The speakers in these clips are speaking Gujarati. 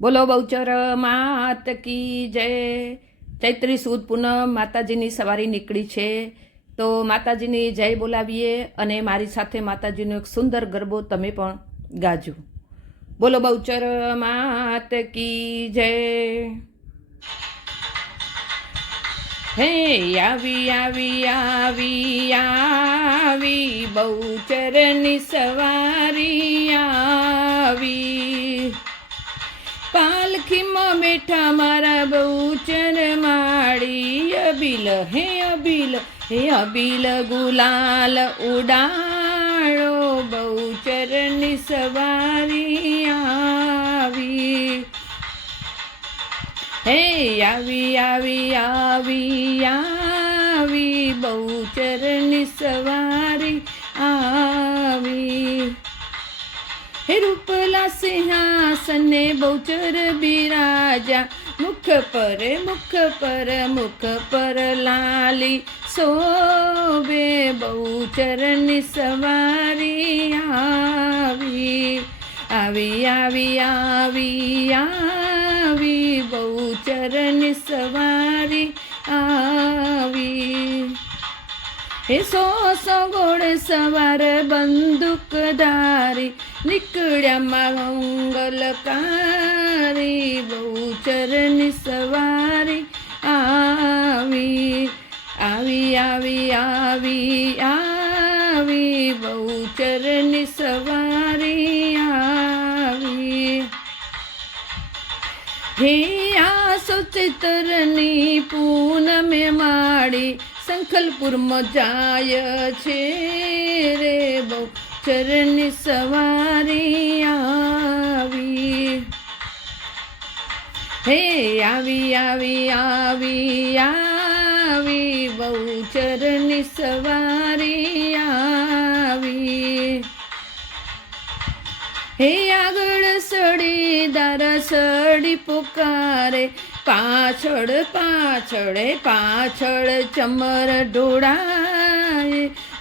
બોલો બહુચર માત કી જય. ચૈત્રી સુદ પૂનમ માતાજીની સવારી નીકળી છે. તો માતાજીની જય બોલાવીએ અને મારી સાથે માતાજીનો એક સુંદર ગરબો તમે પણ ગાજો. બોલો બહુચર માત કી જય. હે આવી આવી આવી આવી બહુચરની સવારી. બેઠા મારા બહુચર માળી, અબીલ, હે અબીલ હે અબીલ ગુલાલ ઉડાડો બહુચરની સવારી આવી. હે આવી આવી આવી આવી બહુચરની સવારી સિંહાસને બહુચર બિરાજા, મુખ પર મુખ પર મુખ પર લાલી. શોભે બહુચરની સવારી આવી આવી આવી આવી આવી. બહુચરની સવારી આવી. હે સો સો ગોળ સવાર બંદૂક ધારી નીકળ્યા મંગલકારી બહુચરની સવારી આવી આવી આવી આવી આવી, બહુ ચરણની સવારી આવી. હે આ સુચિતરની પૂનમે માડી સંખલપુરમાં જાય છે રે. ચરની સવારી આવી. હે, આવી આવી આવી આવી. બહુ ચરણ સવારી આવી. હે, આગળ સડીદાર સડી પુકારે. પાછળ પાછળ પાછળ ચમર ઢોળાય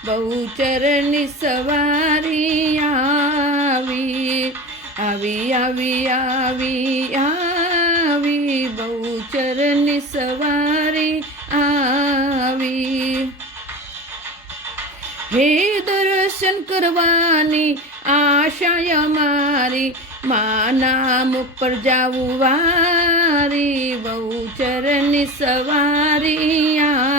બહુચરની સવારી આવી આવી આવી આવી આવી. બહુચરની સવારી આવી. હે દર્શન કરવાની આશાય મારી માના મુખ પર જાવું વારી. બહુચરની સવારી આવી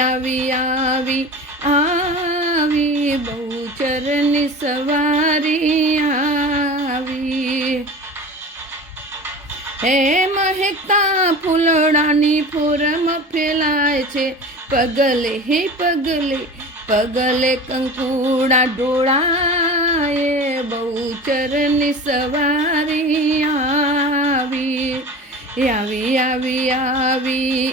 આવી આવી આવી. બહુચરની સવારી આવી. હે મહેતા ફૂલડાની ફોરમ ફેલાય છે. પગલે હે પગલે પગલે કંકુડા ડોળાએ બહુચરની સવારી આવી. આવી આવી આવી આવી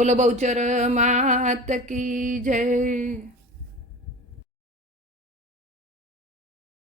બોલો બહુચર માત કી જય.